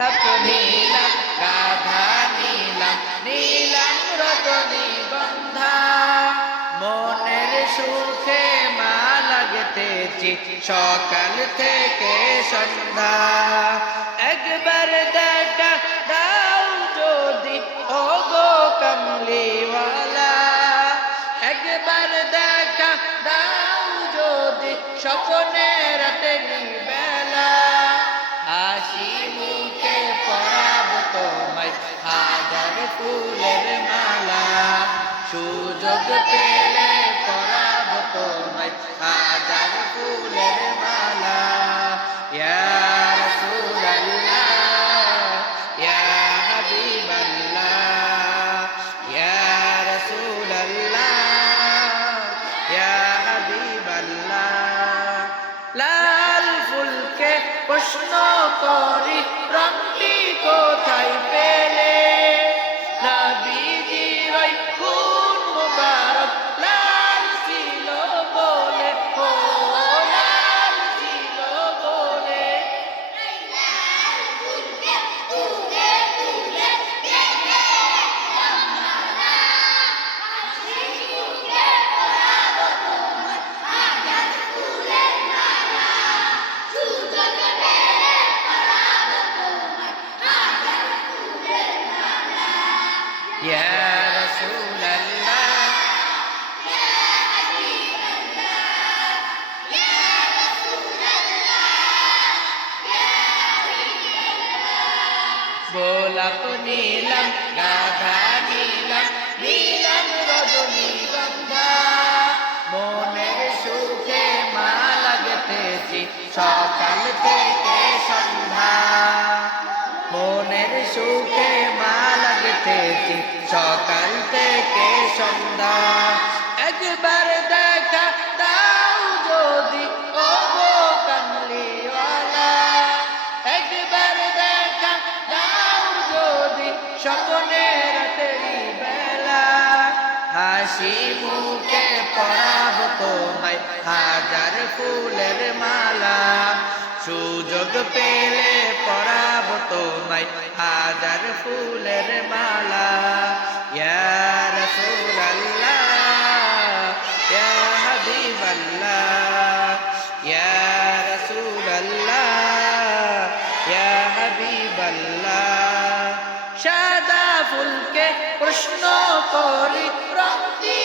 নীলাম রাধা নীলাম নীলাম রজনীগন্ধা মনের সুখে মা লাগতেছি সকাল থেকে সন্ধ্যা একবার দেখা দাও যদি ও গো কমলিওয়ালা একবার দেখা দাও যদি স্বপ্নের রাতের বেলা হাসি মুখে পরাব তোমায় হাজার ফুলের মালা সুযোগ পেলে পরাব তোমায় হাজার ফুলের মালা ইয়া রাসূলুল্লাহ ইয়া হাবিবাল্লাহ ইয়া রাসূলুল্লাহ ইয়া হাবিবাল্লাহ লাল ফুলকে প্রশ্ন করি রংটি কোথায় পেলে নবীজির ওই খুন মুবারক লাল ছিল বলে ও লাল ছিল বলে লাল ফুলকে তুলে তুলে দেখে আমরা হাসি মুখে পরাব তোমায় হাজার ফুলের মালা সুযোগ পেলে পরাব তোমায় হাজার ফুলের মালা ইয়া রাসূলুল্লাহ ইয়া হাবিবাল্লাহ ইয়া রাসূলুল্লাহ ইয়া হাবিবাল্লাহ গোলাপ নীলাম গাধা নীলাম নীলাম রজনীগন্ধা মনের সুখে মা লাগতেছি সকাল থেকে সন্ধ্যা মনের সুখে মা লাগতেছি সকাল থেকে সন্ধ্যা একবার দেখা দাও যদি ও গো কমলিওয়ালা একবার দেখা দাও যদি স্বপ্নের রাতের বেলা হাসি মুখে পরাব তোমায় হাজার ফুলের মালা সুযোগ পেলে পরাব তোমায় হাজার ফুলের মালা ইয়া রাসূলুল্লাহ ইয়া হাবিবাল্লাহ ইয়া রাসূলুল্লাহ ইয়া হাবিবাল্লাহ সাদা ফুলকে প্রশ্ন করি রংটি